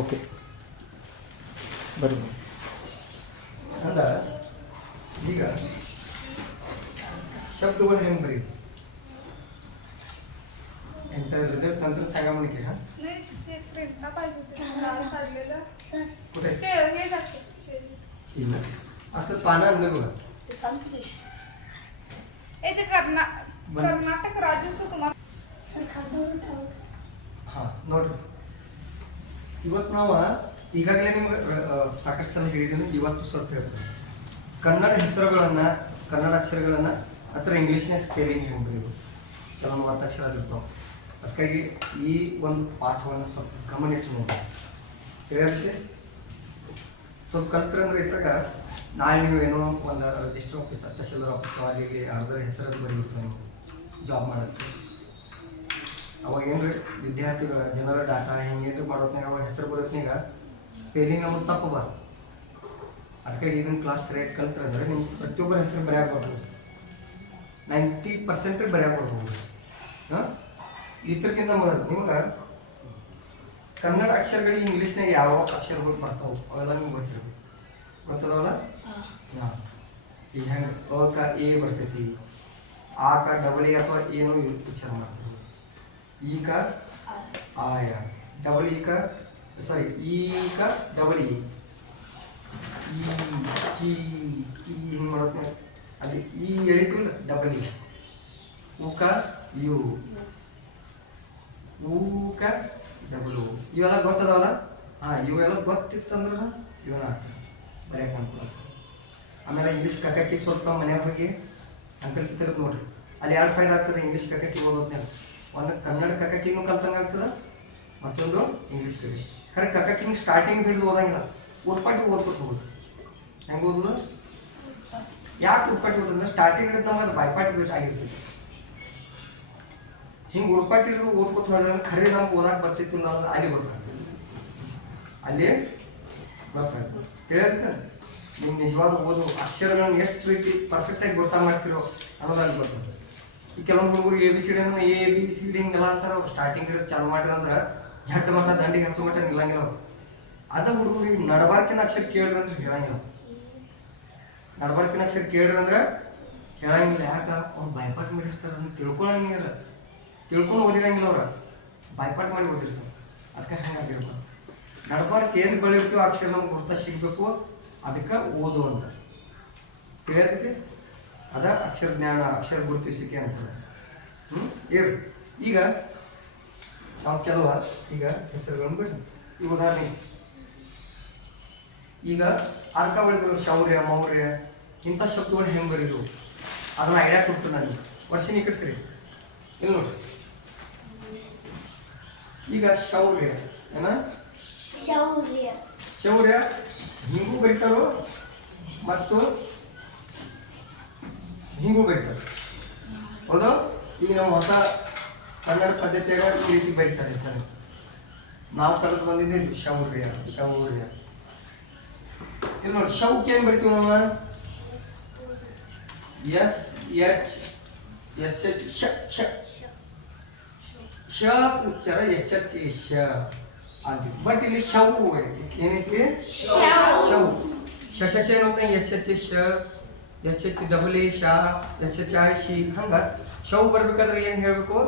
Okay ಬರ್ರಿ. ಅಂದ ಈಗ शब्दवर हेम बरी यांचा रिझल्ट नंतर सांगा म्हणे की. हां नाही ते प्रिंटला पाहिजे होते काढलेलं कुठे ते हे जाते हिला असं पानं आणलं बघा. ते कर्नाटक राज्योत्सव तुम्हाला ಹಾಂ ನೋಡ್ರಿ, ಇವತ್ತು ನಾವು ಈಗಾಗಲೇ ನಿಮ್ಗೆ ಸಾಕಷ್ಟು ಸಲ ಹೇಳಿದ್ದೀನಿ, ಇವತ್ತು ಸ್ವಲ್ಪ ಹೇಳ್ತೀನಿ. ಕನ್ನಡ ಹೆಸರುಗಳನ್ನು, ಕನ್ನಡ ಅಕ್ಷರಗಳನ್ನು ಅಥವಾ ಇಂಗ್ಲೀಷ್ನಾಗ ಸ್ಪೆಲ್ಲಿಂಗ್ ಹೆಂಗೆ ಬರೀಬೇಕು, ಕೆಲವೊಂದು ಒತ್ತಕ್ಷರ ಇರ್ತಾವೆ. ಅದಕ್ಕಾಗಿ ಈ ಒಂದು ಪಾಠವನ್ನು ಸ್ವಲ್ಪ ಗಮನಿಟ್ಟು ನೋಡಿ ಹೇಳಿದ್ರೆ ಸ್ವಲ್ಪ ಕಲ್ತ್ರೆ ಅಂದ್ರೆ ಇದ್ರಾಗ ನಾಳೆ ನೀವು ಏನೋ ಒಂದು ರಿಜಿಸ್ಟರ್ ಆಫೀಸ್, ತಹಶೀಲ್ದಾರ್ ಆಫೀಸ್ ಅಲ್ಲಿ ಯಾರ್ದಾರ ಹೆಸರಲ್ಲಿ ಬರೀಬೇಕು ನೀವು ಜಾಬ್ ಮಾಡೋಕ್ಕೆ. ಅವಾಗ ಏನು ರೀ ವಿದ್ಯಾರ್ಥಿಗಳ ಜನರ ಡಾಟಾ ಹೆಂಗೆ ಮಾಡೋತ್ನಾಗ ಅವಾಗ ಹೆಸರು ಬರೋತ್ನಾಗ ಸ್ಪೆಲ್ಲಿಂಗ್ ನಮಗೆ ತಪ್ಪಬಾರ್ದು. ಅದಕ್ಕಾಗಿ ಇದನ್ನು ಕ್ಲಾಸ್ ಸರಿಯಾಗಿ ಕಲ್ತ್ರೆ ಅಂದರೆ ನಿಮ್ಗೆ ಪ್ರತಿಯೊಬ್ಬರ ಹೆಸರು ಬರೆಯಕ್ಕೆ ಬರ್ಬೋದು, 90% ಬರೆಯಕ್ಕೆ ಬರ್ಬೋದು. ಹಾಂ ಇದ್ರಕ್ಕಿಂತ ಮೊದಲು ನಿಮ್ಗೆ ಕನ್ನಡ ಅಕ್ಷರಗಳಿಗೆ ಇಂಗ್ಲೀಷ್ನಾಗ ಯಾವ ಅಕ್ಷರಗಳು ಬರ್ತಾವೆ ಅವೆಲ್ಲ ನಿಮ್ಗೆ ಗೊತ್ತಿರ್ಬೇಕು. ಗೊತ್ತದವಲ್ಲ? ಹಾಂ ಈಗ ಹೆಂಗೆ ಅಕ ಎ ಬರ್ತೈತಿ, ಆಕ ಡಬಲ್ ಎ ಅಥವಾ ಏನೋ ಉಚ್ಚಾರ ಮಾಡ್ತೀವಿ. ಈಕ ಆಯ ಡಬಲ್ ಈಕ ಸಾರಿ ಈಕ ಡಬಲ್ ಇ ಈ ಹಿಂಗೆ ಮಾಡೋದ್ನ ಅಲ್ಲಿ ಈ ಎಳಿತೀವಲ್ಲ ಡಬಲ್ ಇ. ಉಕ ಯು, ಊಕ ಡಬಲ್ ಉ, ಇವೆಲ್ಲ ಗೊತ್ತದವಲ್ಲ? ಹಾಂ ಇವೆಲ್ಲ ಗೊತ್ತಿತ್ತಂದ್ರೆ ಇವನ್ನ ಆಗ್ತದೆ ಬರೆಯಕ್ಕೆ ಅನುಕೂಲ. ಆಮೇಲೆ ಇಂಗ್ಲೀಷ್ ಕಕ್ಕಿ ಸ್ವಲ್ಪ ಮನೆಯಾಗ ಹೋಗಿ ಅಂಕಲ್ ತೆಗೆದು ನೋಡ್ರಿ, ಅಲ್ಲಿ ಎರಡು ಫೈಲ್ ಆಗ್ತದೆ ಇಂಗ್ಲೀಷ್ ಕಕ್ಕಿ ಓದೋದ್ನಾಗ. ಒಂದು ಕನ್ನಡ ಕಕ್ಕಕಿನೂ ಕಲ್ತಂಗೆ ಆಗ್ತದೆ, ಮತ್ತೊಂದು ಇಂಗ್ಲೀಷ್ ಕಲಿ. ಖರೆ ಕಕ್ಕಕಿನ ಸ್ಟಾರ್ಟಿಂಗ್ ಹಿಡಿದು ಓದಂಗಿಲ್ಲ, ಉಟ್ಪಾಟಿ ಓದ್ಕೊತ ಹೋಗೋದು. ಹೆಂಗೆ ಓದೋದು? ಯಾಕೆ ಉಟ್ಪಾಟಿ ಓದಂದ್ರೆ ಸ್ಟಾರ್ಟಿಂಗ್ ಹಿಡಿದು ನಮ್ಗೆ ಅದು ಬಾಯ್ಪಾಟಿ ಬೇಕಾಗಿರ್ತೈತಿ. ಹಿಂಗೆ ಉರ್ಪಾಟಿ ಹಿಡಿದು ಓದ್ಕೊತ ಹೋದ್ರೆ ಖರೆ ನಮ್ಗೆ ಓದಕ್ಕೆ ಬರ್ತಿತ್ತು ಅನ್ನೋದು ಅಲ್ಲಿ ಗೊತ್ತಾಗ್ತದೆ, ಅಲ್ಲಿ ಗೊತ್ತಾಗ್ತದೆ. ತಿಳಿಯೋದಕ್ಕೆ ನೀವು ನಿಜವಾದ ಓದು ಅಕ್ಷರಗಳನ್ನ ಎಷ್ಟು ರೀತಿ ಪರ್ಫೆಕ್ಟಾಗಿ ಗೊತ್ತಾ ಮಾಡ್ತಿರೋ ಅನ್ನೋದು ಅಲ್ಲಿ ಗೊತ್ತಾಗ್ತದೆ. ಈ ಕೆಲವೊಂದು ಹುಡುಗರು ಎ ಬಿ ಸಿ ಡಿ ಹಿಂಗೆಲ್ಲ ಅಂತಾರೆ. ಅವ್ರು ಸ್ಟಾರ್ಟಿಂಗ್ ಹಿಡಿದು ಚಾಲು ಮಾಡಿರಂದ್ರೆ ಜಟ್ ಮಟ್ಟ ದಂಡಿಗೆ ಹಚ್ಚು ಮಟ್ಟ ನಿಲ್ಲಂಗಿಲ್ಲ ಅವ್ರು. ಅದ ಹುಡುಗರು ನಡಬಾರ್ಕಿನ ಅಕ್ಷರ ಕೇಳ್ರಿ ಅಂದ್ರೆ ಹೇಳಂಗಿಲ್ಲ. ನಡಬಾರ್ಕಿನ ಅಕ್ಷರ ಕೇಳ್ರಿ ಅಂದ್ರೆ ಹೇಳಂಗಿಲ್ಲ. ಯಾಕೆ? ಅವ್ರು ಬಾಯ್ಪಾಟ್ ಮಾಡಿರ್ತಾರೆ, ಅದನ್ನು ತಿಳ್ಕೊಳಂಗಿಲ್ಲ, ತಿಳ್ಕೊಂಡು ಓದಿರಂಗಿಲ್ಲ. ಅವ್ರು ಬಾಯ್ಪಾಟ್ ಮಾಡಿ ಓದಿರ್ತಾರೆ. ಅದಕ್ಕೆ ಹೆಂಗಾಗಿರ್ಬೋದು ನಡಬಾರ್ಕ್ ಏನು ಬೆಳಿರ್ತೀವೋ ಅಕ್ಷರ ನಮ್ಗೆ ಗುರ್ತ ಸಿಗಬೇಕು, ಅದಕ್ಕೆ ಓದು ಅಂತ ತಿಳಿಯೋದಕ್ಕೆ ಅದ ಅಕ್ಷರ ಜ್ಞಾನ, ಅಕ್ಷರ ಗುರುತಿಸಿಕೆ ಅಂತದೆ. ಈಗ ನಾವು ಕೆಲವ ಈಗ ಹೆಸರುಗಳನ್ನು ಬಿಡಿ. ಈ ಉದಾಹರಣೆ ಈಗ ಅರ್ಕ ಬಳಿದ್ರು ಶೌರ್ಯ, ಮೌರ್ಯ ಇಂಥ ಶಬ್ದಗಳು ಹೆಂಗೆ ಬರೀರು ಅದನ್ನ ಐಡಿಯಾ ಕೊಡ್ತು ನನಗೆ. ವರ್ಷಿನ ಈ ಕಡೆ ಸರಿ ಇಲ್ಲಿ ನೋಡಿ. ಈಗ ಶೌರ್ಯ ಏನ ಶೌರ್ಯ ಹಿಂಗೂ ಬರೀತಾರೋ ಮತ್ತು ಹಿಂಗೂ ಬರೀತಾರೆ, ಹೌದು? ಈಗ ನಮ್ಮ ಹೊಸ ಕನ್ನಡ ಪದ್ಧತಿಯಾಗ ಈ ರೀತಿ ಬರೀತಾರೆ ಚೆನ್ನಾಗಿ. ನಾವು ಕಲಿತು ಬಂದಿದ್ದೀವಿ ಶೌರ್ಯ. ಶೌರ್ಯ ಇಲ್ಲಿ ನೋಡಿ, ಶೌಕ್ ಏನು ಬರಿತೀವಿ ನಾವು? ಎಸ್ ಎಚ್ ಎಸ್ ಎಚ್ ಶ ಶ ಶ ಉಚ್ಚಾರ ಎಚ್ ಎಚ್ ಶ ಅಂತೀವಿ. ಬಟ್ ಇಲ್ಲಿ ಶೌ ಏನೈತಿ? ಶೌ ಶ ಶ ಏನಂತ ಎಸ್ ಎಚ್ ಶ, ಎಚ್ ಎಚ್ ಡಬಲ್ ಎ ಶಾ, ಎಚ್ ಎಚ್ ಐ ಶಿ. ಹಂಗ ಶೌ ಬರ್ಬೇಕಾದ್ರೆ ಏನು ಹೇಳಬೇಕು?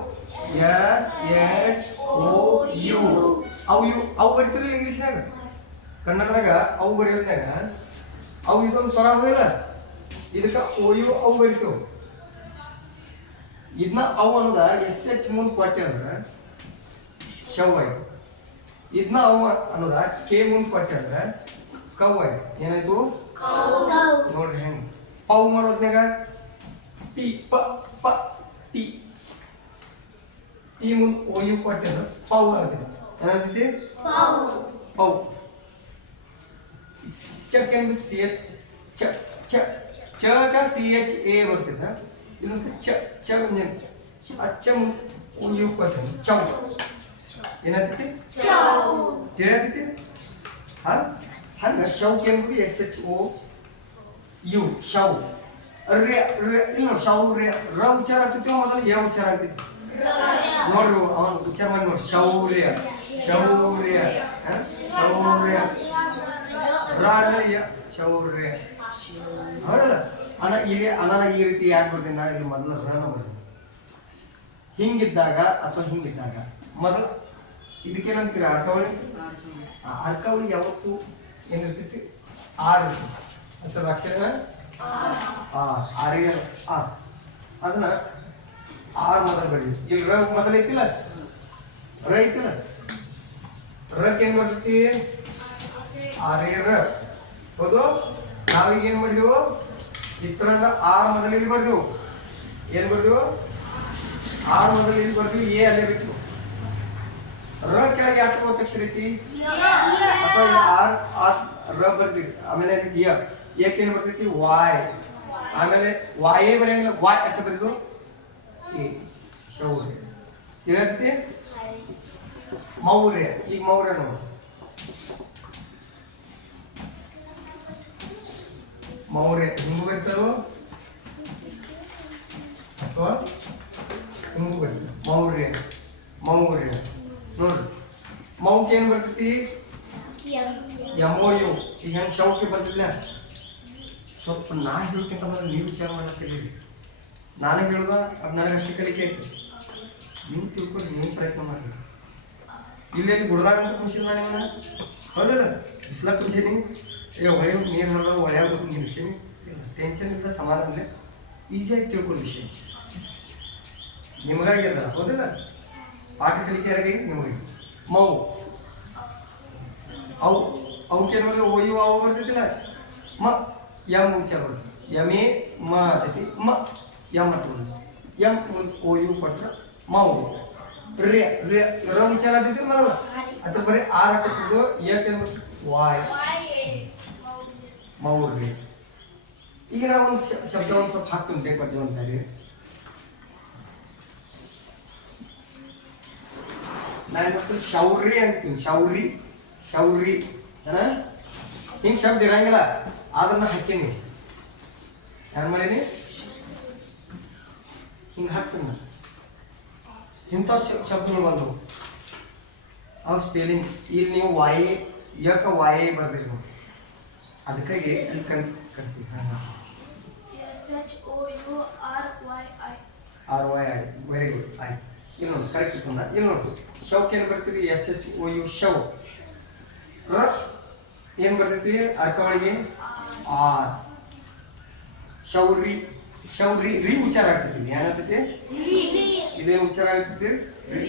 S H O U. ಅವು ಬರಿತಿರಲಿಲ್ಲ ಇಂಗ್ಲೀಷ್ನಾಗ. ಕನ್ನಡದಾಗ ಅವು ಬರೆಯೋದ್ನಾಗ ಅವು ಇದೊಂದು ಸ್ವರ ಹೋಗಿಲ್ಲ, ಇದಕ್ಕೆ ಓ ಯು ಅವು ಬರಿತೀವಿ. ಇದನ್ನ ಅವು ಅನ್ನೋದ ಎಸ್ ಎಚ್ ಮುಂದೆ ಕೊಟ್ಟೆ ಅಂದ್ರೆ ಶವ್ ಆಯ್ತು. ಇದನ್ನ ಅವು ಅನ್ನೋದ ಕೆ ಮುಂದೆ ಕೊಟ್ಟೆ ಅಂದ್ರೆ ಕವ್ ಆಯ್ತು. ಏನಾಯ್ತು ನೋಡ್ರಿ ಹೆಂಗ್ ಪೌ ಮಾಡೋದ್ನಾಗ ಟಿ ಪ ಪ ಟಿ ಈ ಮುಂದೆ ಓ ಯು ಕೊಟ್ಟೆ ಅಂದ್ರೆ ಪೌ ಆಗ್ತದೆ. ಏನಾಗ್ತೈತಿ? ಪೌ. ಚಕ್ ಅಂದ್ರೆ ಸಿ ಎಚ್ ಚ ಚ ಚ ಸಿ ಎಚ್ ಎ ಬರ್ತೈತೆ. ಇನ್ನೊಂದು ಚ ಚ ಅಚ್ಚ ಓ ಯು ಕೊಟ್ಟೆ ಚೌ ಏನಾಗ್ತೈತಿ? ತಿಳಿಯತೈತಿ? ಹಾಂ ಹಂಗೆ ಶೌಕ್ ಎಂಬುದು ಎಸ್ ಎಚ್ ಓ ಯು ಶೌ. ರೆ ಇಲ್ಲ ನೋಡಿ, ಶೌರ್ಯ ರ ಉಚ್ಚಾರ ಆಗ್ತೈತಿ, ಮೊದಲು ಯ ಉಚ್ಚಾರ ಆಗ್ತೈತಿ. ನೋಡ್ರಿ ಅವನು ಉಚ್ಚಾರ ಮಾಡಿ ನೋಡಿ, ಶೌರ್ಯ ಶೌರ್ಯ ಶೌರ್ಯ ರಾಜಯ್ಯ ಶೌರ್ಯ ಹೌದಲ್ಲ ಅಣ್ಣ ಇಲ್ಲಿ ಅಣ್ಣ ಈ ರೀತಿ ಯಾಕೆ ಬರ್ತೀನಿ ನಾನು ಇಲ್ಲಿ ಮೊದಲು ರನ ಬರ್ತೀನಿ ಹಿಂಗಿದ್ದಾಗ ಅಥವಾ ಹಿಂಗಿದ್ದಾಗ ಮೊದಲು ಇದಕ್ಕೇನಂತೀರ ಅರ್ಕವಳಿ ಅರ್ಕವಳಿ ಯಾವತ್ತು ಏನಿರ್ತೈತಿ ಆರ್ ಇರ್ತೈತಿ ಅಥವಾ ಅಕ್ಷರ ಆರಿಗೆ ಆರ್ ಅದನ್ನ ಆರ್ ಮೊದಲು ಬರೀ ಇಲ್ಲಿ ರ ಮೊದಲು ಐತಿಲ್ಲ ರ ಐತಿಲ್ಲ ರಕ್ಕೆ ಏನ್ ಮಾಡ್ತೈತಿ ಆರೇ ರ ಹೌದು ನಾವೀಗ ಏನ್ ಮಾಡಿದೆವು ಇತ್ತರದ ಆರ್ ಮೊದಲು ಇಲ್ಲಿ ಬರ್ದೆವು ಏನ್ ಬರ್ದೆವು ಆರ್ ಮೊದಲು ಇಲ್ಲಿ ಬರ್ದೀವಿ ಎ ಅಲ್ಲೇ ಬಿಟ್ಟು ರ ಕೆಳಗೆ ಯಾಕೆ ಒತ್ತಕ್ಷರ ಐತಿ ಅಥವಾ ಆರ್ ರ ಬರ್ತೀವಿ ಆಮೇಲೆ ಏನ್ ಬರ್ತೈತಿ ವಾಯ್ ಆಮೇಲೆ ವಾಯೇ ಬರೆಯಂಗಿಲ್ಲ ವಾಯ್ ಅಂತ ಬರೆದು ಎ ಶೌರ್ಯ ಏನೈತಿ ಮೌರ್ಯ ಈಗ ಮೌರ್ಯ ನೋಡು ಮೌರ್ಯ ಹಿಂಗು ಬರ್ತಾರೋ ಅಥವಾ ಹಿಂಗು ಬರ್ತಾರೆ ಮೌರ್ಯ ಮೌರ್ಯ ನೋಡ್ರಿ ಮೌಕ್ ಏನ್ ಬರ್ತೈತಿ ಯಮೋಯು ಈಗ ಹೆಂಗ್ ಶೌಕ್ಯ ಬರ್ತಿಲ್ಲ ಸ್ವಲ್ಪ ನಾ ಹೇಳ್ಬೇಕಂತ ಬಂದ್ರೆ ನೀವು ವಿಚಾರ ಮಾಡತ್ತೀರಿ ನಾನು ಹೇಳುದ ಅದು ನನಗೆ ಅಷ್ಟು ಕಲಿಕೆ ಐತಿ ನೀವು ತಿಳ್ಕೊಂಡು ನೀವು ಪ್ರಯತ್ನ ಮಾಡಿ ಇಲ್ಲೇನು ಗುಡ್ದಾಗಂತ ಕುಂಚಿನ ನಿಮ್ಮನ್ನ ಹೌದಲ್ಲ ಬಿಸ್ಲಾಗ ಕುಂಚೀನಿ ಈಗ ಹೊಳೆ ನೀರು ಹೊರ ಹೊಳೆಯಾಗ ನಿಲ್ಲಿಸೀನಿ ಟೆನ್ಷನ್ ಇಲ್ಲ ಸಮಾಧಾನ ಈಸಿಯಾಗಿ ತಿಳ್ಕೊಂಡು ವಿಷಯ ನಿಮಗಾಗಿ ಅದ ಹೌದಲ್ಲ ಪಾಠ ಕಲಿಕೆಯಾಗಿ ನಿಮಗೆ ಮೌ ಅವು ಅವಕ್ಕೇನು ಒಯ್ಯು ಅವು ಬರ್ತೈತಿಲ್ಲ ಮ ಯಮ್ ಉಚ್ಚಾರ ಬರ್ತದೆ ಯಮೇ ಮ ಅಂತೈತಿ ಮ ಯಮ್ ಅಂತ ಬರ್ತದೆ ಯಮ್ ಒಯ್ಯು ಕೊಟ್ರೆ ಮೌ ರೇ ರೇ ರ ಉಚ್ಚಾರ ಆಗ್ತೈತಿ ಮಲ್ಲ ಅಥವಾ ಬರೀ ಆರ್ ಹಾಕಿದ್ದು ಏಕೇನು ವಾಯ್ ಮೌರ್ಯ ಈಗ ನಾವು ಒಂದು ಶಬ್ದ ಒಂದು ಸ್ವಲ್ಪ ಹಾಕ್ತೀನಿ ಬೇಕು ಅಂತ ಹೇಳಿ ನಾನು ಇವತ್ತು ಶೌರ್ಯ ಅಂತೀನಿ ಶೌರಿ ಶೌರಿ ಹಿಂಗೆ ಶಬ್ದ ಇರಂಗಿಲ್ಲ ಅದನ್ನ ಹಾಕೀನಿ ಯಾರು ಮಾಡೀನಿ ಹಿಂಗೆ ಹಾಕ್ತೀನಿ ಇಂಥ ಶಬ್ದಗಳು ಬಂದವು ಅವಾಗ ಸ್ಪೆಲ್ಲಿಂಗ್ ಇಲ್ಲಿ ನೀವು ವಾಯೇ ಯಕ ವಾಯೇ ಬರ್ದಿರಿ ನೀವು ಅದಕ್ಕಾಗಿ ಇಲ್ಲಿ confuse R Y I very good I ಇಲ್ಲಿ ನೋಡಿ ಕರೆಕ್ಟ್ ಇತ್ತು ಇಲ್ಲಿ ನೋಡಿ ಶೌಕ್ ಏನು ಬರ್ತೀರಿ SHOU ಶವ್ ರ ಏನು ಬರ್ತೈತಿ ಅರ್ಕವಳಿಗೆ ಆರ್ ಶೌರಿ ಶೌರಿ ರೀ ಉಚ್ಚಾರ ಆಗ್ತೈತಿ ಏನಾಗ್ತೈತಿ ಇದೇನು ಉಚ್ಚಾರ ಆಗ್ತೈತಿ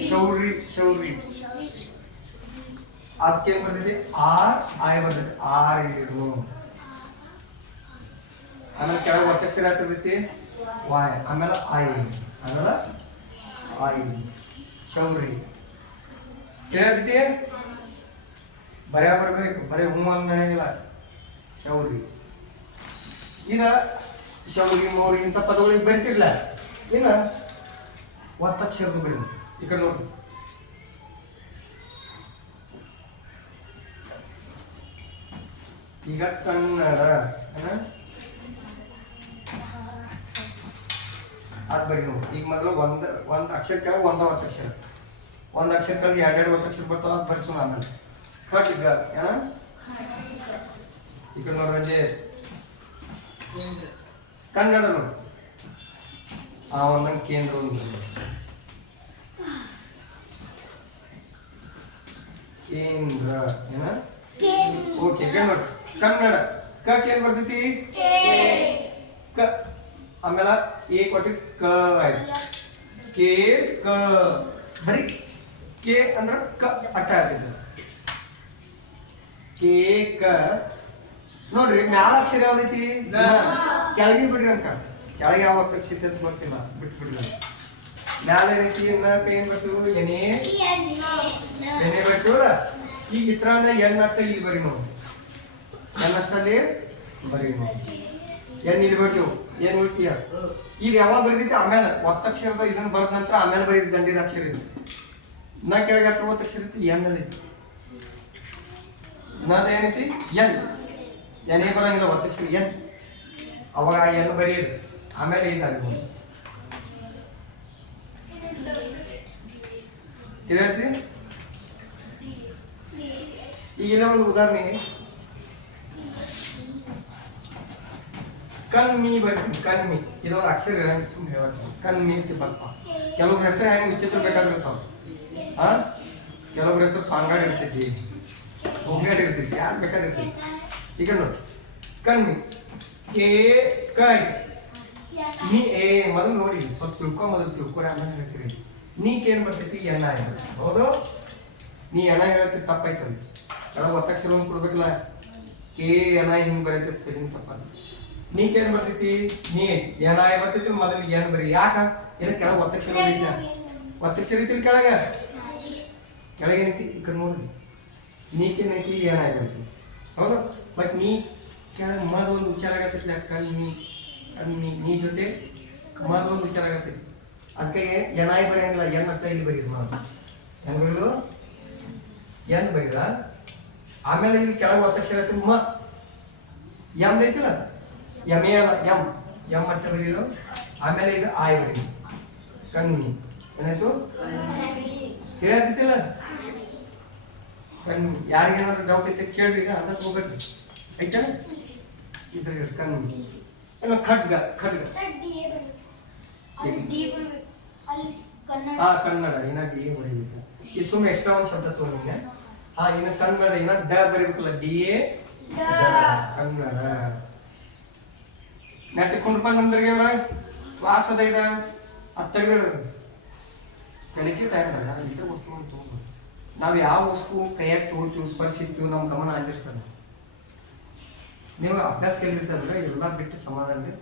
ಶೌರಿ ಶೌರಿ ಅದಕ್ಕೇನು ಬರ್ತೈತಿ ಆರ್ ಆಯ್ ಬರ್ತೈತಿ ಆರ್ ಇರು ಆಮೇಲೆ ಕೆಳಗೆ ಒತ್ತಕ್ಷರ ಆಗ್ತೈತಿ ವಾಯ್ ಆಮೇಲೆ ಆಯ್ ಆಮೇಲೆ ಆಯ್ ಶೌರಿ ಕೇಳತೈತಿ ಬರೆಯ ಬರ್ಬೇಕು ಬರೀ ಹೂ ಅನ್ನಂಗಿಲ್ಲ ಶೌರಿ ಈಗ ಶೌರಿ ಮೌರಿ ಇಂಥ ಪದಗಳಿಗೆ ಬರಿತಿರ್ಲ ಇನ್ನು ಒತ್ತಕ್ಷರದ ಬರಿ ಈ ಕಡೆ ನೋಡಿ ಈಗ ಕನ್ನಡ ಅದು ಬರಿ ನೋಡಿ ಈಗ ಮೊದಲು ಒಂದು ಅಕ್ಷರ ಕೆಳಗೆ ಒತ್ತಕ್ಷರ ಒಂದು ಅಕ್ಷರ ಕೆಳಗೆ ಎರಡೆರಡು ಒತ್ತಕ್ಷರ ಬರ್ತಾವ ಅದು ಬರಿಸೋಣ ಆಮೇಲೆ ಕಟ್ ಈಗ ಏನ ಈ ಕಡೆ ನೋಡ್ರಂಜೆ ಕನ್ನಡ ನೋಡಿ ಆ ಒಂದಂಗೆ ಕೇಂದ್ರ ಕೇಂದ್ರ ಏನ ಓಕೆ ಕನ್ನಡ ಕನ್ನಡ ಕಟ್ ಏನ್ ಬರ್ತೈತಿ ಕ ಆಮೇಲೆ ಎ ಕೊಟ್ಟಿ ಕ ಆಯ್ತು ಕೆ ಕ ಬರೀ ಕೆ ಅಂದ್ರೆ ಕ ಅಟ್ಟ ಆಗ್ತೈತಿ ಕೆ ಕ ನೋಡ್ರಿ ಮ್ಯಾಲ ಅಕ್ಷರ ಯಾವ್ದೈತಿ ಕೆಳಗಿನ ಬಿಡ್ರಿ ಅಂತ ಕೆಳಗೆ ಯಾವ ಅಕ್ಷರ ಅಂತ ಗೊತ್ತಿಲ್ಲ ಬಿಟ್ಬಿಡ್ರಿ ಮ್ಯಾಲ ಏನೈತಿ ಏನ್ ಬರ್ತೀವಿ ಎನೆ ಎನೆ ಬರ್ತೀವಲ್ಲ ಈಗ ಇತ್ರಾನ ಎನ್ ಅಷ್ಟ ಇಲ್ಲಿ ಬರೀ ನಾವು ಎನ್ ಅಷ್ಟಲ್ಲಿ ಬರೀ ನಾವು ಎನ್ ಇಲ್ಲಿ ಬರ್ತೀವಿ ಏನ್ ಉಳ್ತೀಯ ಇದು ಯಾವಾಗ ಬರೀತೈತಿ ಆಮೇಲೆ ಒತ್ತಕ್ಷರದ ಇದನ್ನ ಬರೆದ ನಂತರ ಆಮೇಲೆ ಬರೀತಿ ದಂಡಿದ ಅಕ್ಷರ ಇದೆ ನಾ ಕೆಳಗೆ ಹತ್ರ ಒತ್ತಕ್ಷರ ಐತಿ ಎನ್ ಅದೈತಿ ನಾದ ಏನೈತಿ ಎನ್ ಎನ್ ಬರಂಗಿಲ್ಲ ಒತ್ತಕ್ಷರ ಎನ್ ಅವಾಗ ಎನ್ ಬರೀದು ಆಮೇಲೆ ಇದಾಗ್ಬೋದು ತಿಳಿಯತ್ರಿ ಈಗಿನ ಒಂದು ಉದಾಹರಣೆ ಕಣ್ಮಿ ಬರ್ತೀನಿ ಕಣ್ಮಿ ಇದೊಂದು ಅಕ್ಷರ ಸುಮ್ಮನೆ ಹೇಳ್ತೀನಿ ಕಣ್ಮಿ ಅಂತ ಬರ್ತ ಕೆಲವ್ರ ಹೆಸರು ಹೆಂಗೆ ವಿಚಿತ್ರ ಬೇಕಾಗಿರ್ತಾವ ಕೆಲವ್ರ ಹೆಸರು ಸಾಂಗಾಡ್ ಇರ್ತೈತಿ ಹೊಂಗಾಡ್ ಇರ್ತೈತಿ ಯಾರು ಬೇಕಾದಿರ್ತೈತಿ ಈಗ ನೋಡಿ ಕಣ್ಮಿ ಏ ಕೈ ನೀ ಏ ಮೊದಲು ನೋಡಿ ಸ್ವಲ್ಪ ಮೊದಲು ತಿಳ್ಕೊರಿ ಆಮೇಲೆ ಹೇಳ್ತೀರಿ ನೀಕ್ ಏನ್ ಬರ್ತೈತಿ ಎಣ ಹೌದು ನೀ ಎಣ ಹೇಳ್ತಿ ತಪ್ಪಾಯ್ತಲ್ಲ ಎಲ್ಲ ಒತ್ತಕ್ಷರ ಒಂದು ಕೊಡ್ಬೇಕಲ್ಲ ಕೆ ಎಣ ಹಿಂಗ್ ಬರೈತೆ ಸ್ಪೆಲ್ಲಿಂಗ್ ತಪ್ಪ ನೀಕ್ ಏನ್ ಬರ್ತೈತಿ ನೀ ಎಣ ಬರ್ತೈತಿ ಮೊದಲು ಏನ್ ಬರೀ ಯಾಕ ಇದ್ರ ಕೆಳಗೆ ಒತ್ತಕ್ಷರ ಐತಿ ಒತ್ತಕ್ಷರ ಐತಿ ಕೆಳಗ ಕೆಳಗೇನೈತಿ ಈ ಕಡೆ ನೋಡ್ರಿ ನೀಕೇನೈತಿ ಏನ ಬರ್ತೈತಿ ಹೌದು ಮತ್ ನೀ ಕೆಳಗೆ ಮದ ಒಂದು ಉಚ್ಚಾರ ಆಗತ್ತೈತಿ ಯಾಕ ನೀ ಜೊತೆ ಮದ ಒಂದು ಉಚ್ಚಾರ ಆಗತ್ತೈತಿ ಅದಕ್ಕೆ ಎನಾಯಿ ಬರೆಯಂಗಿಲ್ಲ ಎನ್ ಅಕ್ಕ ಇಲ್ಲಿ ಬರೀದು ಮಾತು ಹೆಂಗ್ ಬರೀದು ಎನ್ ಬರೀದ ಆಮೇಲೆ ಇಲ್ಲಿ ಕೆಳಗೆ ಒತ್ತಕ್ಷರ ಐತಿ ಮ ಎಮ್ ಐತಿಲ್ಲ ಎಮ್ ಎಂ ಅಟ್ಟ ಬರೀದು ಆಮೇಲೆ ಇದು ಆಯ್ ಬರೀದು ಕಣ್ಣಿ ಏನಾಯ್ತು ತಿಳಿಯತ್ತಿಲ್ಲ ಕಣ್ಣು ಯಾರಿಗೇನಾದ್ರು ಡೌಟ್ ಐತೆ ಕೇಳ್ರಿ ಈಗ ಅದಕ್ಕೆ ಹೋಗ್ಬೇಡ್ರಿ ಆಯ್ತಾ ಇದ್ರ ಕಣ್ಣು ಇಲ್ಲ ಖಡ್ಗ ಕನ್ನಡ ಇನ್ನ ಡಿ ಎ ಬರೀಬೇಕು ಈ ಸುಮ್ಮನೆ ಎಕ್ಸ್ಟ್ರಾ ಒಂದು ಶಬ್ದ ತಗೊಂಡಿದ್ದೆ ಇನ್ನ ಕನ್ನಡ ಇನ್ನ ಡ ಬರೀಬೇಕಲ್ಲ ಡಿ ಎ ಕನ್ನಡ ನೆಟ್ಟಕೊಂಡ್ರಪ್ಪ ನಮ್ದ್ರಿಗೆ ಅವ್ರ ಶ್ವಾಸದ ಇದ ಅದು ತೆಗೆದು ಕಲಿಕೆ ಟೈಮ್ ಇತರ ವಸ್ತುಗಳು ತಗೊಂಡು ನಾವು ಯಾವ ವಸ್ತು ಕೈಯಾಗ ತಗೋತೀವಿ ಸ್ಪರ್ಶಿಸ್ತೀವಿ ನಮ್ಮ ಗಮನ ಆಗಿರ್ತದೆ ನಿಮಗೆ ಅಭ್ಯಾಸ ಕೇಳಿರ್ತಂದ್ರೆ ಎಲ್ಲ ಬಿಟ್ಟು ಸಮಾಧಾನ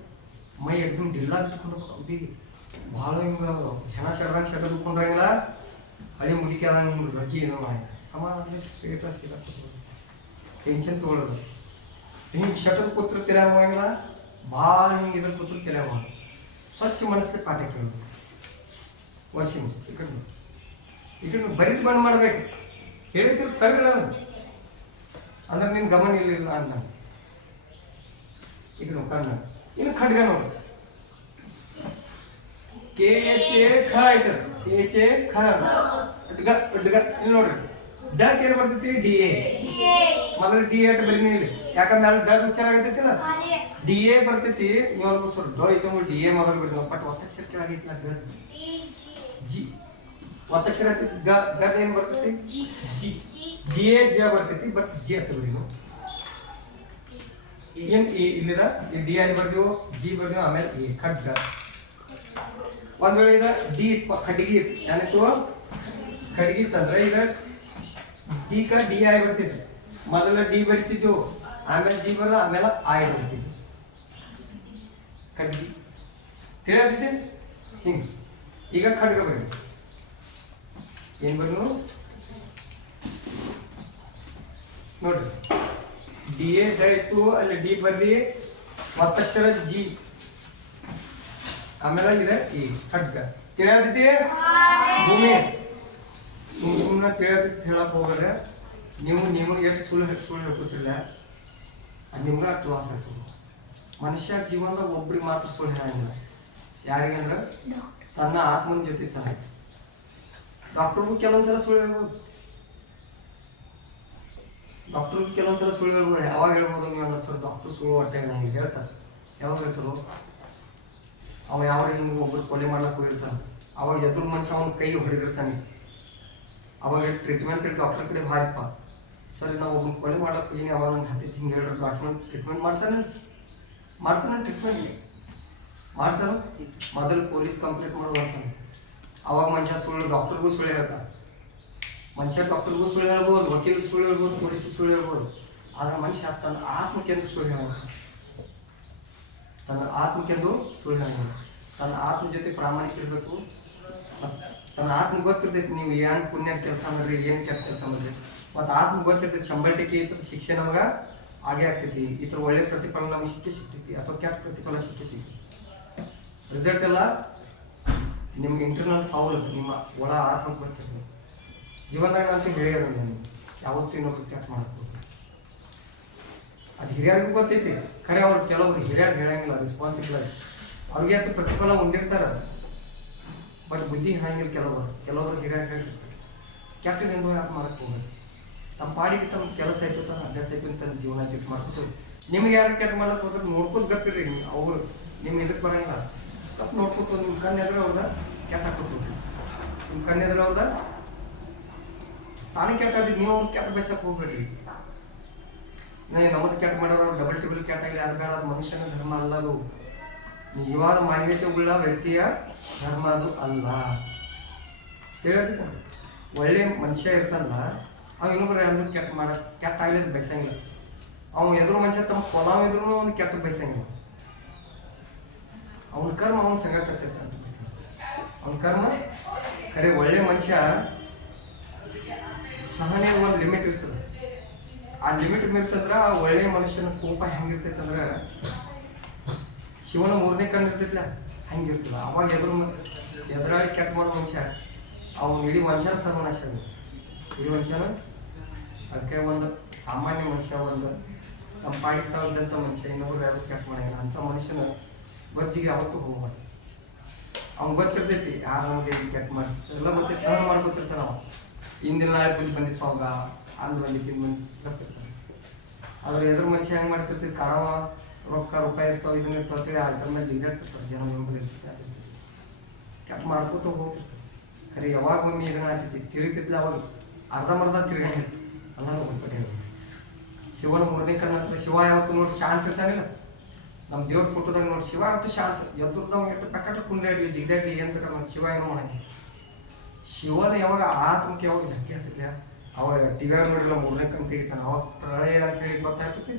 ಮೈ ಎಕ್ದಮ್ ಡಿಲ್ಲ ಬಿಟ್ಕೊಂಡು ಅವ್ರಿಗೆ ಭಾಳ ಹಿಂಗೆ ಹೆಣ ಶಟದುಕೊಂಡ್ರಂಗಿಲ್ಲ ಹಳಿ ಮುಡಿಕೆ ಹಿಂಗೆ ಬಗ್ಗೆ ಏನೋ ಸಮಾಧಾನ ಸ್ಟೇಟಸ್ ಇಲ್ಲ ಟೆನ್ಷನ್ ತೊಗೊಳ್ಳೋದು ಹಿಂಗೆ ಶಟದ್ ಕೂತ್ರ ತೆರೆಯಾಗಿಲ್ಲ ಭಾಳ ಹಿಂಗೆ ಇದ್ರ ಕೂತ್ರ ತೆರೆಯಾಗ ಸ್ವಚ್ಛ ಮನಸ್ಸಿಗೆ ಪಾಠ ಕೇಳೋದು ವರ್ಷಿನ ಈ ಕಡೆ ಬರೀದ್ ಬಂದ್ ಮಾಡ್ಬೇಕು ಹೇಳಿದ್ರು ತರಗಿಲ್ಲ ಅಂದ್ರೆ ನಿನ್ ಗಮನ ಇರಲಿಲ್ಲ ಅಂತ ಈಗ ಕಣ್ಣ ಇನ್ನು ಖಡ್ಗ ನೋಡು ಕೆ ಎಚ್ ಎ ಖ ಆಯ್ತದ ಕೆ ಎಚ್ ಎ ಖ ಅಡ್ಗ ಅಡ್ಗ ಇಲ್ಲಿ ನೋಡ್ರಿ ಡಕ್ ಏನ್ ಬರ್ತೈತಿ ಡಿ ಎ ಮೊದಲು ಡಿ ಎಟ್ ಬರೀನಿ ಇಲ್ಲಿ ಯಾಕಂದ್ರೆ ಅಲ್ಲಿ ಡಕ್ ಉಚ್ಚಾರ ಆಗತೈತಿಲ್ಲ ಡಿ ಎ ಬರ್ತೈತಿ ನೀವು ಸ್ವಲ್ಪ ಡೋ ಐತಂದ್ರೆ ಡಿ ಎ ಮೊದಲು ಬರೀ ಬಟ್ ಒತ್ತಕ್ಷರ ಕೆಳಗೈತಿಲ್ಲ ಗ ಜಿ ಒತ್ತಕ್ಷರ ಗದ ಏನ್ ಬರ್ತೈತಿ ಜಿ ಜಿ ಎ ಜ ಬರ್ತೈತಿ ಬಟ್ ಜಿ ಅಂತ ಬರೀನು ಏನ್ ಇಲ್ಲಿದ ಡಿ ಅಲ್ಲಿ ಬರ್ದೀವು ಜಿ ಬರ್ದೀವು ಆಮೇಲೆ ಎ ಖಡ್ಗ ಒಂದ್ ವೇಳೆ ಇದ ಡಿ ಖಡ್ಗಿ ಏನಾಯ್ತು ಖಡ್ಗಿ ಇತ್ತಂದ್ರೆ ಈಗ ಡಿ ಕ ಡಿ ಆಯ್ ಬರ್ತೈತಿ ಮೊದಲ ಡಿ ಬರಿತಿದ್ವು ಆಮೇಲೆ ಜಿ ಬರ್ದ ಆಮೇಲೆ ಆಯ್ ಬರ್ತಿದ್ವು ಖಡ್ಗಿ ತಿಳಿಯತೈತಿ ಹಿಂಗ್ ಈಗ ಖಡ್ಗ ಬರೀ ಏನ್ ಬರ್ನು ನೋಡ್ರಿ ಡಿ ಎ ಇತ್ತು ಅಲ್ಲಿ ಡಿ ಬರ್ರಿ ಒತ್ತಕ್ಷರ ಜಿ ಆಮೇಲೆ ಇದೆ ಈ ಖಡ್ಗ ತಿಳಿಯತೈತಿ ಭೂಮಿ ಸುಮ್ಮನೆ ತಿಳಿಯತೈತಿ ಹೇಳಕ್ ಹೋಗ್ರೆ ನಿಮಗೆ ಎಷ್ಟು ಸುಳ್ಳು ಹೇಳ್ಕೊತಿಲ್ಲ ಅದು ನಿಮ್ಗೆ ಅಷ್ಟು ಲಾಸ್ ಆಗ್ತದೆ ಮನುಷ್ಯ ಜೀವನದಾಗ ಒಬ್ರಿಗೆ ಮಾತ್ರ ಸುಳ್ಳು ಹೇಳಂಗಿಲ್ಲ ಯಾರಿಗಂದ್ರೆ ತನ್ನ ಆತ್ಮನ ಜೊತೆ ತರ ಡಾಕ್ಟರ್ಗೂ ಕೆಲವೊಂದ್ಸಲ ಸುಳ್ಳು ಹೇಳ್ಬೋದು ಡಾಕ್ಟರ್ಗೂ ಕೆಲವೊಂದ್ಸಲ ಸುಳ್ಳು ಹೇಳ್ಬೋದು ಯಾವಾಗ ಹೇಳ್ಬೋದು ನೀವು ಸರ್ ಡಾಕ್ಟರ್ ಸುಳ್ಳು ಹೊಟ್ಟೆ ನಂಗೆ ಹೇಳ್ತಾರೆ ಯಾವಾಗ ಹೇಳ್ತಾರೋ ಅವ ಯಾವ ಹಿಂಗೆ ಒಬ್ಬರು ಕೊಲೆ ಮಾಡ್ಲಕ್ಕೆ ಹೋಗಿರ್ತಾನೆ ಅವಾಗ ಎದುರು ಮನುಷ್ಯ ಅವನ ಕೈ ಹೊಡೆದಿರ್ತಾನೆ ಅವಾಗ ಟ್ರೀಟ್ಮೆಂಟ್ ಡಾಕ್ಟರ್ ಕಡೆ ಹಾರಿಪ್ಪ ಸರ್ ನಾವು ಒಬ್ಬನ ಕೊಲೆ ಮಾಡ್ಲಕ್ಕೆ ಹೋಗಿನಿ ಅವಾಗ ನಂಗೆ ಹತ್ತಿತ್ತು ಹಿಂಗೆ ಹೇಳ್ರಿ ಟ್ರೀಟ್ಮೆಂಟ್ ಮಾಡ್ತಾನೆ ಟ್ರೀಟ್ಮೆಂಟ್ ಮಾಡ್ತಾನೆ ಮೊದಲು ಪೊಲೀಸ್ ಕಂಪ್ಲೇಂಟ್ ಮಾಡುವಂತಾನೆ ಅವಾಗ ಮನುಷ್ಯ ಸುಳ್ಳು ಡಾಕ್ಟರ್ಗೂ ಸುಳ್ಳು ಹೇಳ್ತಾನೆ ಮನುಷ್ಯ ಡಾಕ್ಟರ್ಗೂ ಸುಳ್ಳು ಹೇಳ್ಬೋದು ವಕೀಲಿಗೆ ಸುಳ್ಳು ಹೇಳ್ಬೋದು ಪೊಲೀಸಿಗೆ ಸುಳ್ಳು ಹೇಳ್ಬೋದು ಆದ್ರೆ ಮನುಷ್ಯ ತನ್ನ ಆತ್ಮಕ್ಕೆಂದು ಸುಳ್ಳು ಹೇಳ್ಬೋದು ತನ್ನ ಆತ್ಮಕ್ಕೆಂದು ಸುಳ್ಳು ಹೇಳ್ಬೋದು ತನ್ನ ಆತ್ಮ ಜೊತೆ ಪ್ರಾಮಾಣಿಕ ಇರಬೇಕು ತನ್ನ ಆತ್ಮ ಗೊತ್ತಿರ್ತೈತಿ ನೀವು ಏನು ಪುಣ್ಯ ಕೆಲಸ ಮಾಡ್ರಿ ಏನು ಕೆಟ್ಟ ಕೆಲಸ ಮಾಡ್ರಿ ಮತ್ತು ಆತ್ಮ ಗೊತ್ತಿರ್ತೈತಿ ಸಂಬಳಟಿಕೆ ಈ ಥರ ಶಿಕ್ಷೆ ನಮಗೆ ಆಗೇ ಆಗ್ತೈತಿ ಈ ಥರ ಒಳ್ಳೆ ಪ್ರತಿಫಲ ನಮಗೆ ಸಿಗ್ತೈತಿ ಅಥವಾ ಕೆಟ್ಟ ಪ್ರತಿಫಲ ಸಿಗ್ತೈತಿ ರಿಸಲ್ಟ್ ಎಲ್ಲ ನಿಮ್ಗೆ ಇಂಟರ್ನಲ್ ಸವಲತ್ತು ನಿಮ್ಮ ಒಳ ಆತ್ಮ ಗೊತ್ತಿರ್ತದೆ ಜೀವನದಾಗ ಅಂತ ಹೇಳಿರೋದು ನಾನು ಯಾವತ್ತೂ ಇನ್ನೊಬ್ರು ಕೆಟ್ಟ ಮಾಡ್ಬೋದು ಅದು ಹಿರಿಯರಿಗೂ ಗೊತ್ತೈತಿ ಖರೆ ಅವ್ರು ಕೆಲವೊಬ್ರು ಹಿರಿಯರು ಹೇಳಂಗಿಲ್ಲ ರೆಸ್ಪಾನ್ಸಿಬಲ್ ಅವ್ರಿಗೆ ಅಂತ ಪ್ರತಿಫಲ ಹೊಂದಿರ್ತಾರೆ ಬಟ್ ಬುದ್ಧಿ ಹಾಗಿಲ್ಲ ಕೆಲವರು ಹಿರಿಯರು ಹೇಳ್ತಿರ್ತಾರೆ ಕೆಟ್ಟದಿಂದ ಯಾಕೆ ಮಾಡಕ್ಕೆ ಹೋಗೋದು ತಮ್ಮ ಪಾಡಿಗೆ ತಮ್ಮ ಕೆಲಸ ಆಯ್ತು ತನ್ನ ಅಭ್ಯಾಸ ಆಯ್ತು ಅಂತ ತನ್ನ ಜೀವನ ಕೆಟ್ಟ ಮಾಡ್ಕೊತೀವಿ. ನಿಮ್ಗೆ ಯಾರು ಕೆಟ್ಟ ಮಾಡಕ್ ಹೋದ್ರೆ ನೋಡ್ಕೋತ ಗಪ್ಪಿರ್ರಿ. ಅವ್ರು ನಿಮ್ಮ ಇದಕ್ಕೆ ಬರಂಗಿಲ್ಲ, ತಪ್ಪು ನೋಡ್ಕೊತ ನಿಮ್ಮ ಕಣ್ಣೆದ್ರೆ ಅವ್ರದ ಕೆಟ್ಟ ಹಾಕೋತೀವಿ. ನಿಮ್ಮ ಕಣ್ಣೆದ್ರೆ ಅವ್ರದ ಸಾಣಿ ಕೆಟ್ಟ ಆದಿದ್ದು ನೀವು ಅವ್ರು ಕೆಟ್ಟ ಬಯಸಕ್ಕೆ ಹೋಗ್ಬೇಡ್ರಿ. ನಮ್ಮದು ಕೆಟ್ಟ ಮಾಡೋರು ಡಬಲ್ ಟಿಬಲ್ ಕೆಟ್ಟ ಆಗಲಿ, ಅದು ಬೇಡ, ಅದು ಮನುಷ್ಯನ ಧರ್ಮ ಅಲ್ಲ. ಅದು ನಿಜವಾದ ಮಾನ್ಯತೆ ಉಳ್ಳ ವ್ಯಕ್ತಿಯ ಧರ್ಮ ಅದು ಅಲ್ಲ. ತಿಳಿಯೋದಿಲ್ಲ. ಒಳ್ಳೆ ಮನುಷ್ಯ ಇರ್ತಾನಲ್ಲ, ಅವ ಇನ್ನೊಬ್ರು ಯಾರು ಕೆಟ್ಟ ಆಗ್ಲಿದ್ದು ಬಯಸಂಗಿಲ್ಲ. ಅವ ಎದುರು ಮನುಷ್ಯ ತಮ್ಮ ಪಲಾವ್ ಇದ್ರು ಅವ್ನು ಕೆಟ್ಟ ಬಯಸಂಗಿಲ್ಲ. ಅವನ ಕರ್ಮ ಅವನ ಸಂಗಟ ಇರ್ತೈತೆ ಅಂತ ಅವನ ಕರ್ಮ. ಖರೆ ಒಳ್ಳೆ ಮನುಷ್ಯ ಸಹನೆ ಒಂದು ಲಿಮಿಟ್ ಇರ್ತದೆ. ಆ ಲಿಮಿಟ್ ಮೀರ್ತಂದ್ರೆ ಆ ಒಳ್ಳೆ ಮನುಷ್ಯನ ಕೋಪ ಹೆಂಗಿರ್ತೈತೆ ಅಂದ್ರೆ ಶಿವನ 3ನೇ ಕಣ್ಣು ಇರ್ತೈತಿಲ್ಲ ಹಂಗಿರ್ತದ. ಅವಾಗ ಎದುರಾಳಿ ಕೆಟ್ಟ ಮಾಡೋ ಮನುಷ್ಯ ಅವನು ಇಡೀ ವಂಶನ ಸರ್ವನಾಶ. ಇಡೀ ವಂಶನ. ಅದಕ್ಕೆ ಒಂದು ಸಾಮಾನ್ಯ ಮನುಷ್ಯ, ಒಂದು ನಮ್ಮ ಪಾಡಿಗೆ ಇದ್ದಂಥ ಮನುಷ್ಯ ಇನ್ನೊಬ್ರು ಯಾರು ಕೆಟ್ಟ ಮಾಡಂಗಿಲ್ಲ. ಅಂಥ ಮನುಷ್ಯನ ಗೊಜ್ಜಿಗೆ ಯಾವತ್ತೂ ಹೋಗ್ಬಾರ್ದು. ಅವ್ನು ಗೊತ್ತಿರ್ತೈತಿ ಯಾರು ನಮಗೆ ಕೆಟ್ಟ ಮಾಡ್ತಿರ್ತಾರೆ ಎಲ್ಲ, ಮತ್ತೆ ಸಹನ ಮಾಡ್ಕೊತಿರ್ತಾನೆ. ನಾವು ಹಿಂದಿನ ನಾಳೆ ಬುದ್ಧಿ ಬಂದಿತ್ತು ಅವಾಗ ಅಂದ್ ಬಂದಿತ್ತು ಮನ್ಸು ಗೊತ್ತಿರ್ತಾನೆ. ಆದ್ರೆ ಎದುರು ಮನುಷ್ಯ ಹೆಂಗೆ ಮಾಡ್ತಿರ್ತೀವಿ, ಕಡವ ರೊಕ್ಕ ರೂಪಾಯಿ ಇರ್ತಾವೆ ಇದನ್ನ ಇರ್ತಾವ ಅಂತೇಳಿ ಅದ್ರ ಮೇಲೆ ಜಿಗಿರ್ತಿರ್ತಾರೆ. ಜನ ಬೆಂಬಲ ಇರ್ತೈತೆ, ಕೆಟ್ಟ ಮಾಡ್ಕೋತ ಹೋಗ್ತಿರ್ತಾರೆ. ಖರೆ ಯಾವಾಗ ಒಮ್ಮೆ ಇದನ್ನ ಆಗ್ತೈತಿ ತಿರುಗಿತಿದ್ಲ ಅವಾಗ ಅರ್ಧಂಬರ್ಧ ತಿರ್ಗಂಗಿತ್ತು ಅಲ್ಲ. ಹೋಗ್ಬಿಟ್ಟೆ ಶಿವನ 3ನೇ ಕಣ್ಣು ಅಂತ. ಶಿವ ಯಾವತ್ತು ನೋಡಿ ಶಾಂತ ಇರ್ತಾನಿಲ್ಲ. ನಮ್ಮ ದೇವ್ರ ಫೋಟೋದಾಗ ನೋಡಿ ಶಿವ ಯಾವತ್ತು ಶಾಂತ. ಎದ್ರದವ್ ಎಷ್ಟು ಪಕ್ಕಟ ಕುಂದಾಡ್ಲಿ ಜಿಗ್ದಾಡ್ಲಿ ಏನು ಬೇಕಾದ್ರೆ ನೋಡಿ ಶಿವ ಏನೋ ಮಾಡಂಗಿಲ್ಲ. ಶಿವನ ಯಾವಾಗ ಆತ್ಮಕ್ಕೆ ಯಾವಾಗ ಧಕ್ಕೆ ಆಗ್ತೈತಿ, ಅವಾಗ ಟಿವಿಯಾಗ ನೋಡಿಲ್ಲ 3ನೇ ಕಣ್ಣು ತೆಗಿತಾನೆ. ಅವಾಗ ಪ್ರಳಯ ಅಂತೇಳಿ ಗೊತ್ತಾಗ್ತೈತಿ.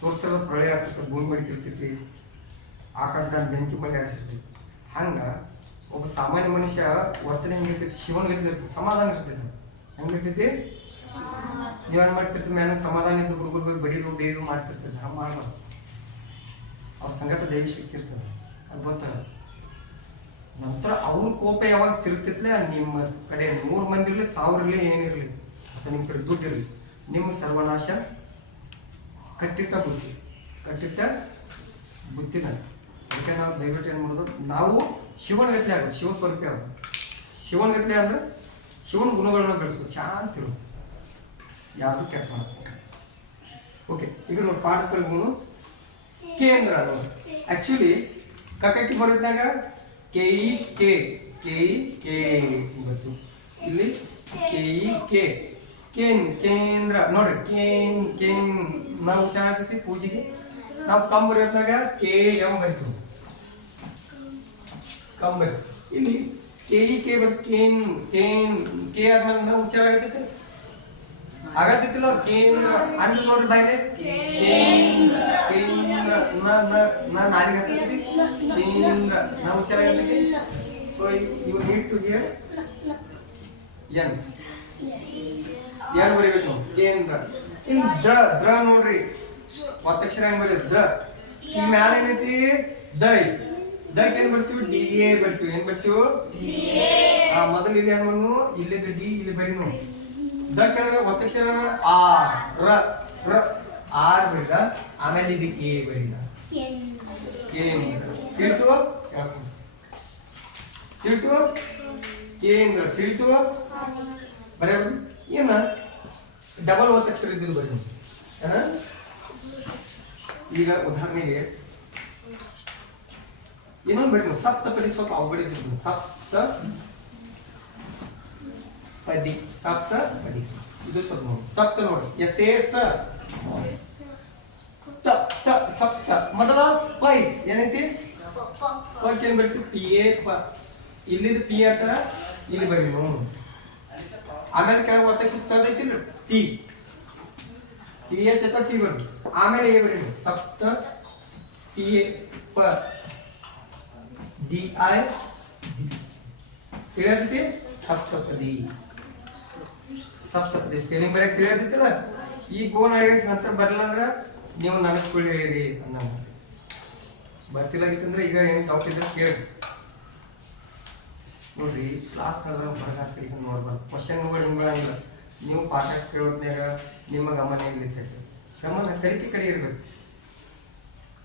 ತೋರಿಸ್ತಿರೋದು ಪ್ರಳಯ ಆಗ್ತೈತಿ, ಭೂಮಿ ಬಡಿತಿರ್ತೈತಿ, ಆಕಾಶದಾಗ ಬೆಂಕಿ ಮಳೆ ಆಗ್ತಿರ್ತೈತಿ. ಹಂಗೆ ಒಬ್ಬ ಸಾಮಾನ್ಯ ಮನುಷ್ಯ ವರ್ತನೆ ಹೆಂಗಿರ್ತೈತಿ, ಶಿವನಿಗೆ ಸಮಾಧಾನ ಇರ್ತೈತಿ. ಹೆಂಗಿರ್ತೈತಿ, ನೀವೇನು ಮಾಡ್ತಿರ್ತೀವಿ ಮ್ಯಾನ ಸಮಾಧಾನ ಇದ್ದು ಹುಡುಗರು ಬಡಿದು ಬೇರು ಮಾಡ್ತಿರ್ತದೆ. ಹಂಗೆ ಮಾಡಬಾರ್ದು. ಅವ್ರ ಸಂಗಟ ದೈವ ಶಕ್ತಿ ಇರ್ತದೆ, ಅದು ಗೊತ್ತಾಗ. ನಂತರ ಅವ್ರ ಕೋಪ ಯಾವಾಗ ತಿರುಗ್ತಿರ್ಲೆ ನಿಮ್ಮ ಕಡೆ 100 ಮಂದಿ ಇರಲಿ 1000 ಇರಲಿ ಏನಿರಲಿ ಅಥವಾ ನಿಮ್ಮ ಕಡೆ ದುಡ್ಡು ಇರಲಿ, ನಿಮ್ಮ ಸರ್ವನಾಶ ಕಟ್ಟಿಟ್ಟ ಬುದ್ಧಿನ. ಅದಕ್ಕೆ ನಾವು ದಯವಿಟ್ಟು ಏನು ಮಾಡೋದು, ನಾವು ಶಿವನ ಗತಿ ಆಗೋದು, ಶಿವ ಸ್ವರೂಪಿ ಆಗೋದು. ಶಿವನ ಗತಿ ಅಂದ್ರೆ ಶಿವನ ಗುಣಗಳನ್ನ ಬೆಳೆಸ್ಬೋದು, ಶಾಂತಿ ಇರೋದು, ಯಾವುದು ಕೆಟ್ಟ ಮಾಡ್ತಾರೆ. ಓಕೆ, ಈಗ ನೋಡಿ ಪಾಠದಲ್ಲಿ ಗುಣ ಕೇಂದ್ರ ನೋಡಿ. ಆಕ್ಚುಲಿ ಕಟ್ಟಕ್ಕೆ ಬರೋದ್ನಾಗ ಕೆ ಇವತ್ತು ಇಲ್ಲಿ ಕೇಂದ್ರ ನೋಡ್ರಿ. ಕೇನ್ ನಾವು ಚೆನ್ನಾಗ್ತೈತಿ ಪೂಜೆಗೆ. ನಾವು ಕಮ್ ಬರೋದ್ನಾಗ KM ಬರಿತೀವಿ. ಕಮ್ ಬರಿ ಇಲ್ಲಿ ಕೆ ಬರ್ ಕೆ ಆದ್ಮೇಲೆ ನಾವು ಉಚ್ಚಾರ ಆಗತೈತಿ ಆಗತ್ತಿಲ್ಲ. ಕೇಂದ್ರ ಅಂದ್ ನೋಡ್ರಿ ಬಾಯ್ಲೆ ಕೇಂದ್ರ ನಾಲಿಗೆ ಹತ್ತೈತಿ ಕೇಂದ್ರ ನಾವು ಉಚ್ಚಾರ ಆಗತೈತಿ. So you need to hear N ಬರಿಬೇಕು ನಾವು ಕೇಂದ್ರ. ಇನ್ನು ದ್ರ ನೋಡ್ರಿ ಒತ್ತಕ್ಷರ ಹೆಂಗ್ ಬರೀ ದ್ರ. ಈ ಮ್ಯಾಲ ಏನೈತಿ ದಕ್ಕೆ ಏನ್ ಬರ್ತೀವಿ DA ಬರ್ತೀವಿ. ಏನ್ ಬರ್ತೀವಿ ಮೊದಲು ಇಲ್ಲಿ ಏನ್ ಮಾಡ್ನು ಇಲ್ಲಿ ಡಿ ಇಲ್ಲಿ ಬರೀ ನೋಡಿ. ದ ಕೆಳಗೆ ಒತ್ತಕ್ಷರ ಆರ್ ಬರೀದ, ಆಮೇಲೆ ಇದಕ್ಕೆ ಎ ಬರೀದ. ತಿಳಿತು ಕೇಂದ್ರ ತಿಳಿತು ಬರೀ ಏನ ಡಬಲ್ ಒತ್ತಕ್ಷರ ಇದ್ದಿದ್ದು ಬರೀ. ಈಗ ಉದಾಹರಣೆಗೆ ಇನ್ನೊಂದು ಬರೀ ಸಪ್ತಪದಿ ಸ್ವಲ್ಪ ಅವಗಡಿದ್ದು. ಸಪ್ತಪದಿ ಇದು ಸ್ವಲ್ಪ ನೋಡಿ. ಸಪ್ತ ನೋಡಿ ಸಪ್ತ ಮೊದಲ ಪೈ ಏನೈತಿ ಪಕ್ಕೆ ಏನ್ ಬರ್ತೀವಿ PA ಇಲ್ಲಿಂದ ಪಿ ಆಟ ಇಲ್ಲಿ ಬರೀ ನೋಡು. ಆಮೇಲೆ ಕೆಳಗೆ ಒತ್ತಕ್ಷರ ಐತಿ ಟಿ ಜೊತೆ ಟಿ ಬರ್ರಿ. ಆಮೇಲೆ ಏ ಬರೀ ಸಪ್ತ PA DI ತಿಳಿಯತೈತಿ. ಸಪ್ತಪದಿ ಸ್ಪೆಲ್ಲಿಂಗ್ ಬರೆಯಕ್ಕೆ ತಿಳಿಯತೈತಿಲ್ಲ. ಈ ಗೋನ್ ಅಡಿಗೆ ನಂತರ ಬರಲಿಲ್ಲ ಅಂದ್ರೆ ನೀವು ನನಗೆ ಸುಳ್ಳು ಹೇಳಿರಿ ಅನ್ನೋ ಬರ್ತಿಲ್ಲಾಗಿತ್ತಂದ್ರೆ ಈಗ ಏನು ಡೌಟ್ ಇದ್ರೆ ಕೇಳಿ ನೋಡ್ರಿ. ಕ್ಲಾಸ್ನಾಗ ಹೊರಗೆ ನೋಡ್ಬಾರ್ದು. ಕ್ವಶನ್ಗಳು ಹಿಂಗೆ ಬರಂಗಿಲ್ಲ. ನೀವು ಪಾಠ ಕೇಳೋದ್ನಾಗ ನಿಮ್ಮ ಗಮನ ಇರ್ತೈತೆ. ಗಮನ ಕಲಿಕೆ ಕಡೆ ಇರ್ಬೇಕು.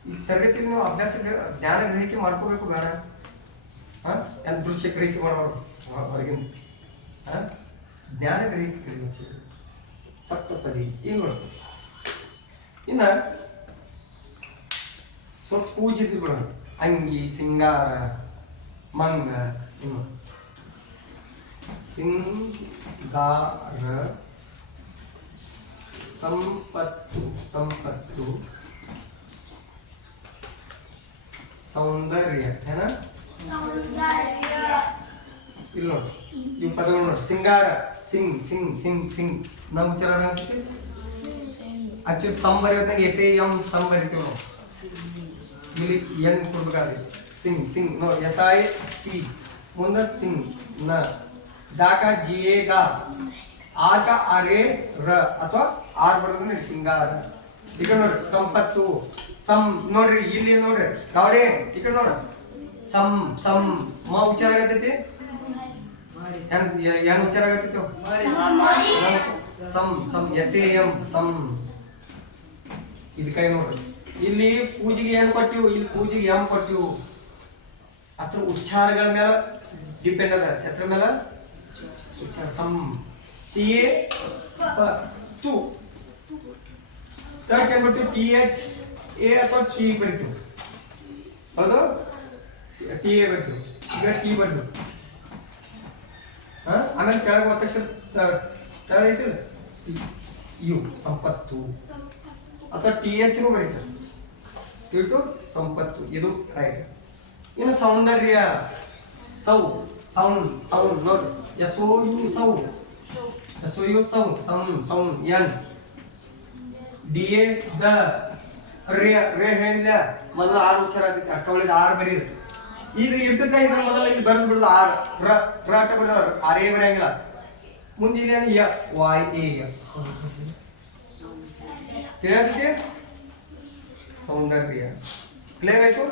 ಈ ತರಗತಿಯಲ್ಲಿ ನೀವು ಅಭ್ಯಾಸ ಜ್ಞಾನ ಗ್ರಹಿಕೆ ಮಾಡ್ಕೋಬೇಕು ಬೇಡ. ಏನು ದೃಶ್ಯ ಗ್ರಹಿಕೆ ಮಾಡಬಾರ್ದು ಹೊರಗಿಂದ. ಜ್ಞಾನ ಗ್ರಹಿಕೆ ಕಲಿಬೇಕು. ಸಪ್ತಪದಿ ಈಗ ನೋಡಿ. ಇನ್ನ ಸ್ವಲ್ಪ ಪೂಜಿತ ಬರೋಣ. ಅಂಗಿ, ಸಿಂಗಾರ, ಮಂಗ, ಇನ್ನು ಸಿಂಗಾರ, ಸಂಪತ್ತು, ಸಂಪತ್ತು, ಸೌಂದರ್ಯ ಏನ ಇಲ್ಲ ನೋಡಿ. ಇವು ಪದಗಳು ನೋಡಿ. ಸಿಂಗಾರ, ಸಿಂಗ್ ಸಿಂಗ್ ಸಿಂಗ್ ಸಿಂಗ್ ನಾವು ಉಚ್ಚಾರ ಆಗ್ತೈತಿ. ಆಕ್ಚುಲಿ ಸಂಬರಿಯೋದ್ನಾಗ ಎಸ್ ಎ ಎಂ ಸಂಬರಿತೀವಿ ನಾವು. ಇಲ್ಲಿ ಎನ್ ಕೊಡ್ಬೇಕಾದ್ರೆ ಸಿಂಗ್ ಸಿಂಗ್ ನೋಡಿ. ಎಸ್ ಐ ಸಿ ಮುಂದೆ ಸಿಂಗ್ ನ, ದಾಕ ಜಿ ಎ ಗಾ, ಆಕ ಆರ್ ಎ ರ ಅಥವಾ ಆರ್ ಬರೋದ್ರೆ ಸಿಂಗಾರ. ಈಗ ನೋಡ್ರಿ ಸಂಪತ್ತು ಸಂ ನೋಡ್ರಿ ಇಲ್ಲಿ ನೋಡ್ರಿ ಗಾವಡೆ ಈಗ ನೋಡ್ರಿ ಸಂ ಸಂ ಮ ಉಚ್ಚಾರ ಆಗತೈತಿ. ಏನ್ ಉಚ್ಚಾರ ಆಗತೈತಿ? ಸಂ ಸಂ ಎಸ್ ಎ ಎಂ ಸಂ. ಇಲ್ಲಿ ಕೈ ನೋಡ್ರಿ. ಇಲ್ಲಿ ಪೂಜೆಗೆ ಏನ್ ಕೊಟ್ಟಿವು, ಇಲ್ಲಿ ಪೂಜೆಗೆ ಎಂ ಕೊಟ್ಟಿವು. ಅದ್ರ ಉಚ್ಚಾರಗಳ ಮೇಲೆ ಡಿಪೆಂಡ್ ಅದ. ಎತ್ರ ಮೇಲೆ ಉಚ್ಚಾರ. ಸಂ ಟಿ ಎ ಪ ತು ತಕ್ ಏನ್ ಬರ್ತೀವಿ? ಟಿ ಎಚ್ ಎ ಅಥವಾ ಟಿ ಬರಿತೀವಿ. ಹೌದು, ಟಿ ಎ ಬರ್ತೀವಿ. ಈಗ ಟಿ ಬರ್ತೀವಿ. ಆಮೇಲೆ ಕೆಳಗೆ ಒತ್ತಕ್ಷರ ತಳ ಐತಿಲ್ಲ, ಯು ಸಂಪತ್ತು ಅಥವಾ ಟಿ ಎಚ್ ನು ಬರೀತಾರೆ. ತಿಳಿತು? ಸಂಪತ್ತು ಇದು ರೈಟ್. ಇನ್ನು ಸೌಂದರ್ಯ ಸೌ ಸೌಂಡ್ ಸೌಂಡ್ ನೋಡಿ. ಎಸ್ ಓ ಯು ಸೌ, ಎಸ್ ಓ ಯು ಸೌ sound sound. N D A ದ, ರೇ ರೇ ಹೇಳಿಲ್ಲ ಮೊದಲು ಆರು ಉಚ್ಚಾರ ಆಗ್ತೈತಿ. ಅಕ್ಕ ಒಳಗೆ ಆರು ಬರೀರಿ. ಇದು ಇರ್ತೈತೆ. ಇದ್ರ ಮೊದಲ ಇಲ್ಲಿ ಬರೆದು ಬಿಡುದು ಆರ್ ರ ರಾಟ ಬರೋರು ಆರೇ ಬರೆಯಂಗಿಲ್ಲ. ಮುಂದೆ ಇದೇನು ಯ ವಾಯ್ ಎ ಎಫ್. ತಿಳಿಯತ್ತೆ? ಸೌಂದರ್ಯ ಕ್ಲಿಯರ್ ಆಯ್ತು.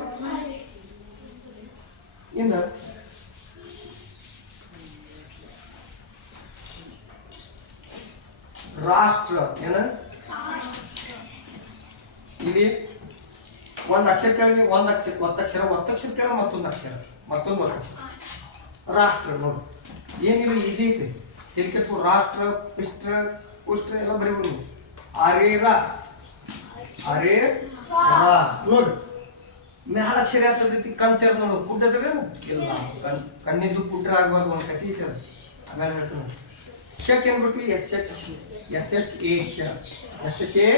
ಇನ್ನ ರಾಷ್ಟ್ರ ಏನ? ಇಲ್ಲಿ ಒಂದ್ ಅಕ್ಷರ ಕೆಳಗೆ ಒಂದ್ ಅಕ್ಷರ, ಒತ್ತಕ್ಷರ, ಒತ್ತಕ್ಷರ ಕೆಳಗೆ ಮತ್ತೊಂದು ಅಕ್ಷರ, ಮತ್ತೊಂದು ಒತ್ತಕ್ಷರ. ರಾಷ್ಟ್ರ ನೋಡಿ. ಏನಿಲ್ಲ, ಈಸಿ ಐತಿ. ಇಲ್ಲಿ ಕೆಲ್ಸ ರಾಷ್ಟ್ರ, ಪಿಷ್ಟ್ರ, ಉಷ್ಟ್ರ ಎಲ್ಲ ಬರೀಬೋದು. ಅರೇ ರ, ಅರೇ ರ ನೋಡಿ. ಮ್ಯಾಲ ಅಕ್ಷರ ಯಾತೈತಿ? ಕಣ್ ತೆರೆದು ನೋಡು. ಗುಡ್ಡದ್ರೆ ಇಲ್ಲ, ಕಣ್ಣಿದ್ದು ಗುಡ್ಡ್ರ ಆಗ್ಬಾರ್ದು. ಒಂದು ಕಥೆ ಐತೆ ಅದು, ಆಮೇಲೆ ಹೇಳ್ತೀನಿ. ಶಕ್ ಏನ್ ಬರ್ತೀವಿ? S H, S H A ಶ, ಎಸ್ ಎಚ್ ಎ.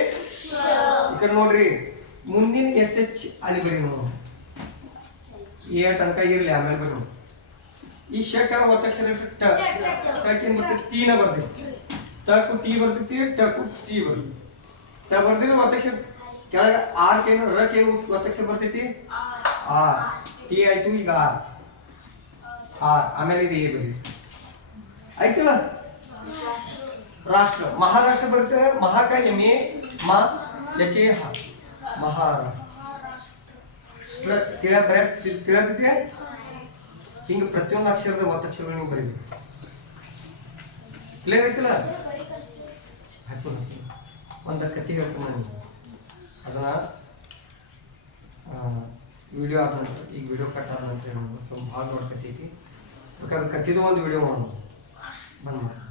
ಈ ಕಡೆ ನೋಡ್ರಿ, ಮುಂದಿನ ಎಸ್ ಎಚ್ ಅಲ್ಲಿ ಬರೀ ನೋಡು. ಎ ತನಕ ಇರ್ಲಿ, ಆಮೇಲೆ ಬರೀ ನೋಡು. ಈ ಶಕ ಒತ್ತಕ್ಷರ ಟಕ್ ಏನ್ ಬರ್ತೈತಿ? ಟೀನ ಬರ್ತೈತಿ. ತಕ್ಕು ಟಿ ಬರ್ತೈತಿ, ಟಕ್ಕು ಟಿ ಬರ್ತೈತಿ. ಟ ಬರ್ದಿಲ್ಲ ಒತ್ತಕ್ಷರ ಕೆಳಗೆ ಆರ್ ಕೇನು ರ ಕೇನು ಒತ್ತಕ್ಷರ ಬರ್ತೈತಿ. ಆರ್ ಟಿ ಆಯ್ತು. ಈಗ ಆರ್ ಆರ್ ಆಮೇಲೆ ಇದು ಎ ಬರೀ ಆಯ್ತಲ್ಲ. ರಾಷ್ಟ್ರ ಮಹಾರಾಷ್ಟ್ರ ಬರುತ್ತೆ. ಮಹಾಕ ಎಮ್ ಎ ಮ ಎಚ್ ಎ ಹ ಮಹಾರಾಷ್ಟ್ರ. ತಿಳಿಯತೈತಿ? ಹಿಂಗ ಪ್ರತಿಯೊಂದು ಅಕ್ಷರದ ಒತ್ತಕ್ಷರಗಳು ನೀವು ಬರೀಬೇಕು. ಕ್ಲಿಯರ್ ಐತಿಲ್ಲ? ಹಚ್ಚು ಹಚ್ಚು. ಒಂದು ಕಥೆ ಹೇಳ್ತೀನಿ ನಾನು. ಅದನ್ನ ವಿಡಿಯೋ ಆದ ನಂತರ, ಈಗ ವಿಡಿಯೋ ಕಟ್ ಆದ ನಂತರ ಸ್ವಲ್ಪ ಭಾಳ ದೊಡ್ಡ ಕಥೆ ಐತಿ. ಬೇಕಾದ್ರೆ ಕಥೆದು ಒಂದು ವಿಡಿಯೋ ಮಾಡೋದು ಬಂದ್ ಮಾಡಿ.